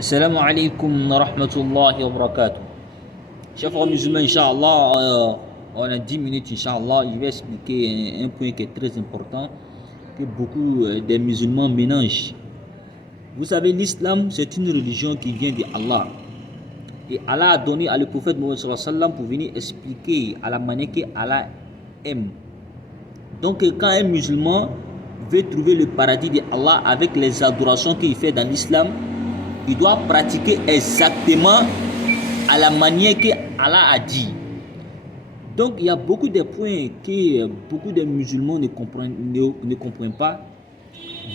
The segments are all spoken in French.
Assalamu alaikum wa rahmatullahi wa barakatuh. Chers frères musulmans, Inch'Allah, on a 10 minutes, Inch'Allah. Je vais expliquer un point qui est très important, que beaucoup des musulmans mélangent. Vous savez, l'islam, c'est une religion qui vient d'Allah. Et Allah a donné à le prophète Mohammed sallallahu alayhi wa sallam pour venir expliquer à la manière qu'Allah aime. Donc, quand un musulman veut trouver le paradis d'Allah avec les adorations qu'il fait dans l'islam, il doit pratiquer exactement à la manière que Allah a dit. Donc il y a beaucoup de points que beaucoup de musulmans ne comprennent pas.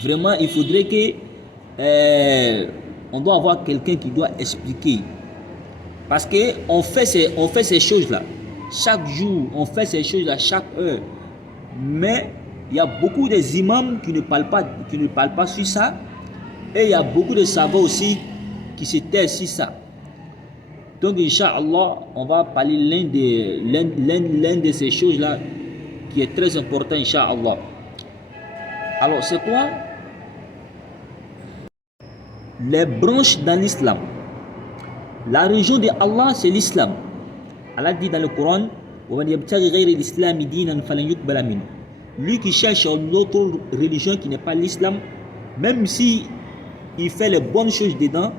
Vraiment, il faudrait que on doit avoir quelqu'un qui doit expliquer. Parce que on fait ces choses-là. Chaque jour, on fait ces choses-là chaque heure. Mais il y a beaucoup des imams qui ne parlent pas sur ça. Et il y a beaucoup de savants aussi qui se taisent sur ça. Donc, Inch'Allah, on va parler l'un de ces choses-là qui est très important, Inch'Allah. Alors, c'est quoi? Les branches dans l'islam. La religion de Allah, c'est l'islam. Allah dit dans le Coran, lui qui cherche une autre religion qui n'est pas l'islam, même si il fait les bonnes choses dedans,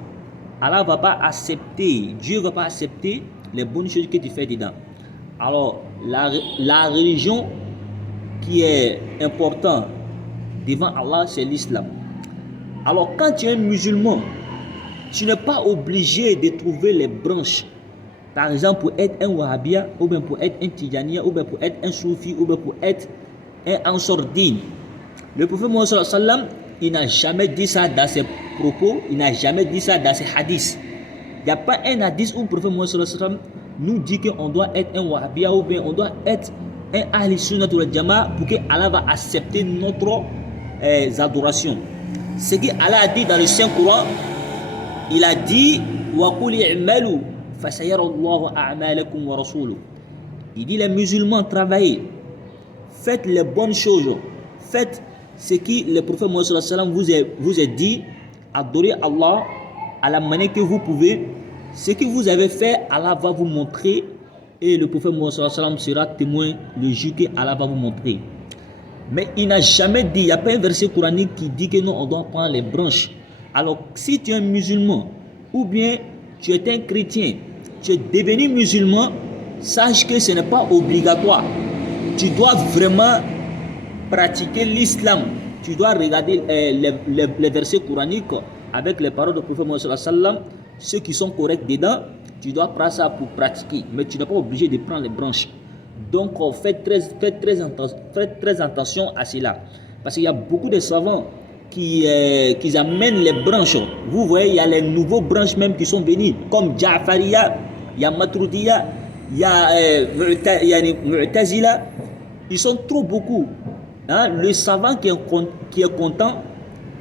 Allah ne va pas accepter, Dieu ne va pas accepter les bonnes choses que tu fais dedans. Alors, la religion qui est importante devant Allah, c'est l'islam. Alors, quand tu es un musulman, tu n'es pas obligé de trouver les branches. Par exemple, pour être un wahhabia, ou bien pour être un tijaniya, ou bien pour être un soufi, ou bien pour être un ansordine. Le prophète Mohammed sallallahu alayhi wa sallam, il n'a jamais dit ça dans ses propos, il n'a jamais dit ça dans ses hadiths. Il n'y a pas un hadith où le prophète Mohammed sallallahu alayhi wa sallam nous dit qu'on doit être un wahhabia ou bien on doit être un ahli sunnat wal jama'a pour que Allah va accepter notre adorations. Ce que Allah a dit dans le Saint-Coran, il a dit wa qul i'malu fasayara Allahu a'malakum wa rasuluhu. Il dit les musulmans travaillez, faites les bonnes choses, faites ce que le prophète Mohammed sallallahu alayhi wa sallam vous a dit, adorez Allah à la manière que vous pouvez. Ce que vous avez fait, Allah va vous montrer et le prophète Mohammed sallallahu alayhi wa sallam sera témoin le jour que Allah va vous montrer. Mais il n'a jamais dit, il n'y a pas un verset coranique qui dit que non, on doit prendre les branches. Alors si tu es un musulman ou bien tu es un chrétien, tu es devenu musulman, sache que ce n'est pas obligatoire. Tu dois vraiment pratiquer l'islam. Tu dois regarder les versets coraniques avec les paroles du prophète Mohammed sallallahu alayhi wa sallam, ceux qui sont corrects dedans, tu dois prendre ça pour pratiquer, mais tu n'es pas obligé de prendre les branches. Donc faites très attention à cela, parce qu'il y a beaucoup de savants qui amènent les branches. Vous voyez, il y a les nouveaux branches même qui sont venus, comme Ja'fariya, il y a Maturidiya, il y a Mu'tazila. Ils sont trop beaucoup. Hein? Le savant qui est content,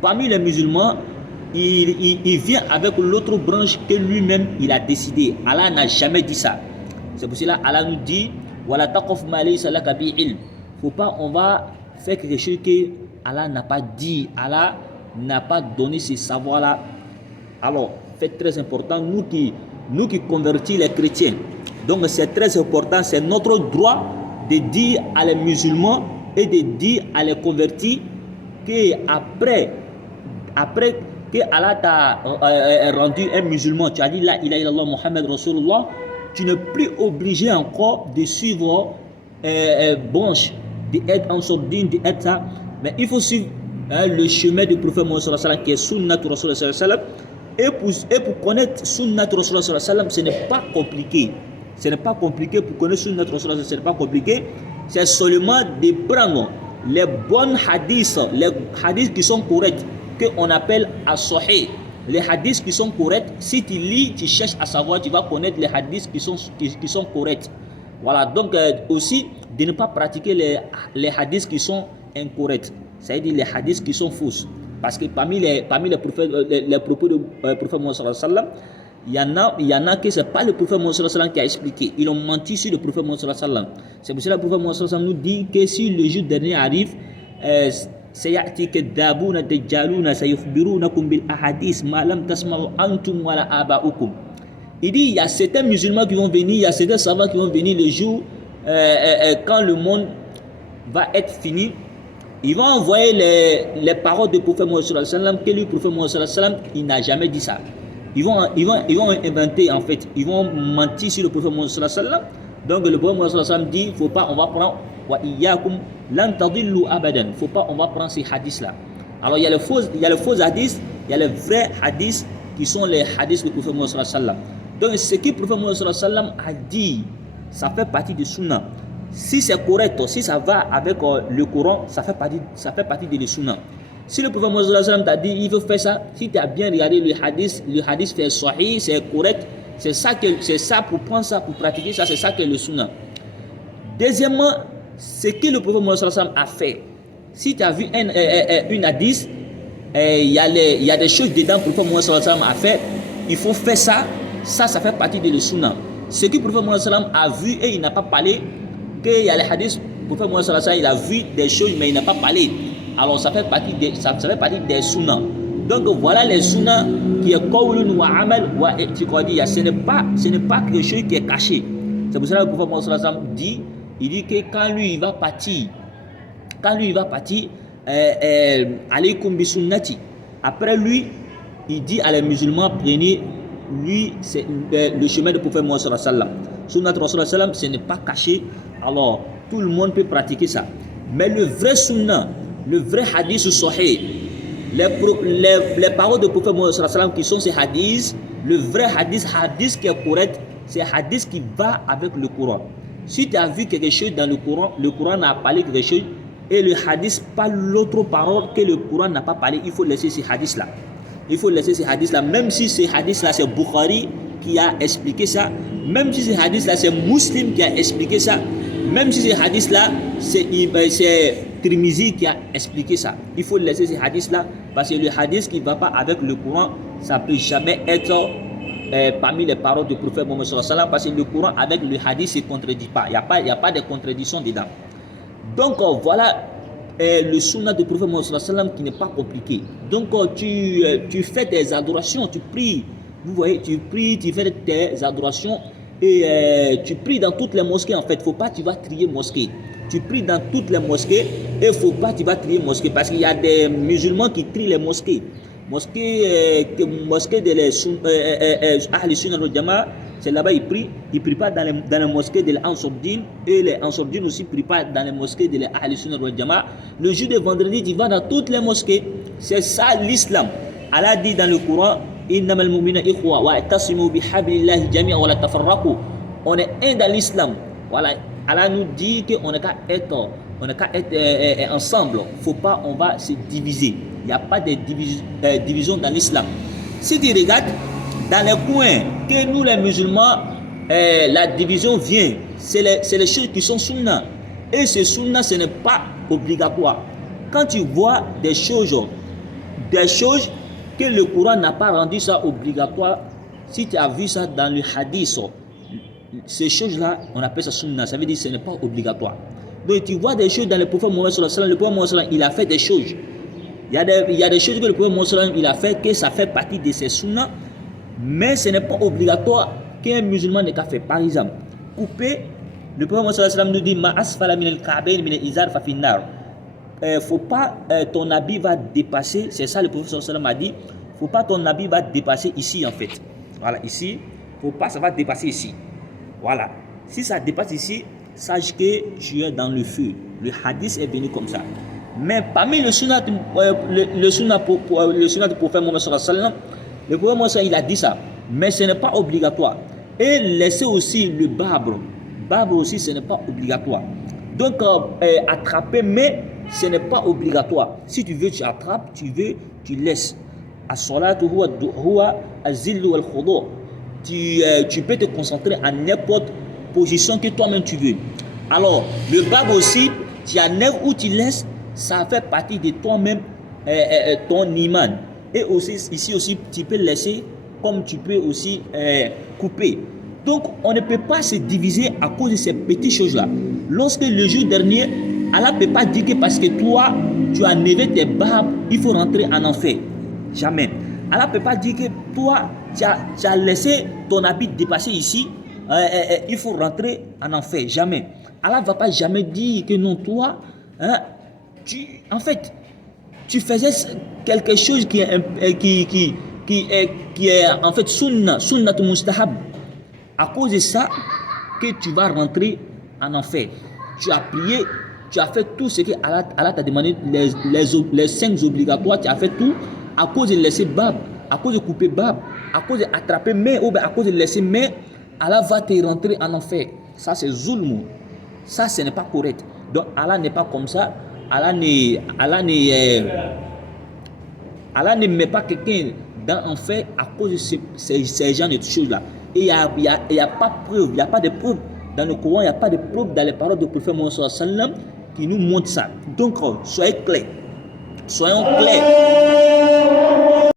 parmi les musulmans, il vient avec l'autre branche que lui-même il a décidé. Allah n'a jamais dit ça. C'est pour cela Allah nous dit Wala taqaf ma laysa laka bi ilm. Faut pas, on va faire quelque chose que Allah n'a pas dit. Allah n'a pas donné ce savoir-là. Alors, faites très important, nous qui convertis les chrétiens. Donc c'est très important, c'est notre droit de dire à les musulmans et de dire à les convertis que après que Allah t'a rendu un musulman, tu as dit la ilaha illallah Muhammad Rasulullah, tu n'es plus obligé encore de suivre branche, d'être en sordine, d'être ça, mais il faut suivre le chemin du prophète Mohammed sallallahu alayhi wa sallam qui est sunnat Rasulullah sallallahu alayhi wa sallam. Et pour connaître sunnat Rasulullah sallallahu alayhi wa sallam, ce n'est pas compliqué. Ce n'est pas compliqué pour connaître sunnat Rasulullah, ce n'est pas compliqué. C'est seulement de prendre les bonnes hadiths, les hadiths qui sont corrects, qu'on appelle as-sahih. Les hadiths qui sont corrects, si tu lis, tu cherches à savoir, tu vas connaître les hadiths qui sont corrects. Voilà, donc aussi de ne pas pratiquer les hadiths qui sont incorrects, c'est-à-dire les hadiths qui sont fausses. Parce que parmi les propos du prophète Mohammed sallallahu alayhi wa sallam, il y en a que ce n'est pas le prophète Mohammed sallallahu alayhi wa sallam qui a expliqué. Ils ont menti sur le prophète Mohammed sallallahu alayhi wa sallam. C'est pour cela que le prophète Mohammed sallallahu alayhi wa sallam nous dit que si le jour dernier arrive, سيأتي كذابون دجالون سيخبرونكم بالأحاديث ما لم تسمعوا أنتم ولا آباؤكم. Il dit, il y a certains musulmans qui vont venir, il y a certains savants qui vont venir le jour quand le monde va être fini. Ils vont envoyer les paroles du prophète Mohammed sallallahu alayhi wa sallam, que le prophète Mohammed sallallahu alayhi wa sallam, il n'a jamais dit ça. Ils vont inventer, en fait, ils vont mentir sur le prophète Mohammed sallallahu alayhi wa sallam. Donc le prophète Mohammed sallallahu alayhi wa sallam dit, faut pas, on va prendre wa iyyakum lan tadillu abadan. Faut pas, on va prendre ces hadiths là. Alors il y a le faux hadiths, il y a les vrais hadiths qui sont les hadiths du prophète Mohammed sallallahu alayhi wa sallam. Donc ce que le prophète Mohammed sallallahu alayhi wa sallam a dit, ça fait partie du sunnah. Si c'est correct, si ça va avec le Coran, ça fait partie de le sunnah. Si le prophète Mohammed sallallahu alayhi wa sallam t'a dit, il faut faire ça, si tu as bien regardé le hadith fait sahih, c'est correct, c'est ça pour prendre ça, pour pratiquer ça, c'est ça que le sunnah. Deuxièmement, ce que le prophète Mohammed sallallahu alayhi wa sallam a fait. Si tu as vu une hadith, il y a des choses dedans que le prophète Mohammed sallallahu alayhi wa sallam a fait, il faut faire ça, ça fait partie de le sunnah. Ce que le prophète Mohammed sallallahu alayhi wa sallam a vu et il n'a pas parlé, qu'il y a les hadiths, le prophète Mohammed sallallahu alayhi wa sallam, il a vu des choses mais il n'a pas parlé. Alors ça fait partie des sunnahs. Donc voilà les sunnahs qui est qawlun wa amal wa i'tiqadiyya. Ce n'est pas quelque chose qui est caché. C'est pour ça que le prophète Mohammed sallallahu alayhi wa sallam dit, il dit que quand lui il va partir, alaykum bi sunnati. Après lui, il dit à les musulmans, prenez lui, c'est le chemin du prophète Mohammed sallallahu alayhi wa sallam. Sunnat Rasulullah sallallahu alayhi wa sallam, ce n'est pas caché. Alors tout le monde peut pratiquer ça. Mais le vrai sunnah, le vrai hadith sahih, les paroles du prophète Mohammed sallallahu alayhi wa sallam qui sont ces hadiths, le vrai hadith qui est correct, c'est hadith qui va avec le Coran. Si tu as vu quelque chose dans le Coran n'a parlé quelque chose et le hadith parle l'autre parole que le Coran n'a pas parlé, il faut laisser ces hadiths là. Il faut laisser ces hadiths là, même si ces hadiths là c'est Bukhari qui a expliqué ça, même si ces hadiths là c'est Muslim qui a expliqué ça, même si ces hadiths là c'est Tirmizi qui a expliqué ça. Il faut laisser ces hadiths là parce que le hadith qui ne va pas avec le Coran, ça ne peut jamais être parmi les paroles du prophète Mohammed sallallahu alayhi wa sallam, parce que le Coran avec le hadith ne se contredit pas. Il n'y a pas de contradiction dedans. Donc voilà le sunnah du prophète Mohammed sallallahu alayhi wa sallam qui n'est pas compliqué. Donc tu fais tes adorations, tu pries. Vous voyez, tu pries, tu fais tes adorations et tu pries dans toutes les mosquées en fait. Faut pas tu vas trier mosquée. Tu pries dans toutes les mosquées et faut pas tu vas trier mosquée parce qu'il y a des musulmans qui trient les mosquées. Mosquée de les Ahl Sunnah wal Jama'a, c'est là-bas ils prient pas dans les mosquées de l'Ansordine et les Ansordines aussi prient pas dans les mosquées de l'Ahl Sunnah wal Jama'a. Le jour de vendredi, tu vas dans toutes les mosquées. C'est ça l'islam. Allah dit dans le Coran, innamal mu'minuna ikhwa wa i'tasimu bihablillahi jami'an wa la tafarraqu. On est un dans l'islam. Voilà, Allah nous dit qu'on n'a qu'à être ensemble. Faut pas on va se diviser. Il n'y a pas de division dans l'islam. Si tu regardes dans les coins que nous les musulmans, la division vient, c'est les choses qui sont sunnah. Et ce sunnah, ce n'est pas obligatoire. Quand tu vois des choses que le Coran n'a pas rendu ça obligatoire, si tu as vu ça dans le hadith, ces choses-là, on appelle ça sunnah. Ça veut dire que ce n'est pas obligatoire. Donc tu vois des choses dans le prophète Mohammed sallallahu alayhi wa sallam. Le prophète Mohammed sallallahu alayhi wa sallam, il a fait des choses. Il y a des choses que le prophète Mohammed sallallahu alayhi wa sallam, il a fait que ça fait partie de ses sunnahs, mais ce n'est pas obligatoire qu'un musulman n'ait qu'à faire. Par exemple, couper, le prophète Mohammed sallallahu alayhi wa sallam nous dit ma asfala min al-ka'bayn min al-izar fa fi an-nar. Faut pas ton habit va dépasser, c'est ça le prophète sallallahu alayhi wa sallam a dit, faut pas ton habit va dépasser ici en fait. Voilà, ici, faut pas ça va dépasser ici. Voilà. Si ça dépasse ici, sache que tu es dans le feu. Le hadith est venu comme ça. Mais parmi le sunnah du prophète Mohammed sallallahu alayhi wa sallam, le prophète Mohammed il a dit ça, mais ce n'est pas obligatoire. Et laisser aussi le barbe aussi, ce n'est pas obligatoire. Donc attraper, mais ce n'est pas obligatoire. Si tu veux, tu attrapes, tu laisses. As-salatu huwa az-zillu wal khudu'. Tu peux te concentrer à n'importe position que toi-même tu veux. Alors, le barbe aussi, tu enlèves ou tu laisses, ça fait partie de toi-même, ton iman. Et aussi, ici aussi, tu peux laisser comme tu peux aussi couper. Donc, on ne peut pas se diviser à cause de ces petites choses-là. Lorsque le jour dernier, Allah ne peut pas dire que parce que toi, tu as enlevé tes barbes, il faut rentrer en enfer. Jamais. Allah ne peut pas dire que toi, tu as laissé ton habit dépasser ici, il faut rentrer en enfer. Jamais. Allah ne va pas jamais dire que non, toi, en fait, tu faisais quelque chose qui est en fait sunna mustahab. À cause de ça, que tu vas rentrer en enfer. Tu as prié, tu as fait tout ce que Allah t'a demandé, les 5 obligatoires, tu as fait tout. À cause de laisser barbe, à cause de couper barbe, à cause d'attraper main ou à cause de laisser main, Allah va te rentrer en enfer. Ça c'est zulm. Ça ce n'est pas correct. Donc Allah n'est pas comme ça. Allah ne met pas quelqu'un dans l'enfer à cause de ces genres de choses-là. Et il n'y a pas de preuve, il n'y a pas de preuve dans le Coran, il n'y a pas de preuve dans les paroles du prophète Mohammed sallallahu alayhi wa sallam qui nous montrent ça. Donc, soyez clairs. Soyons clairs.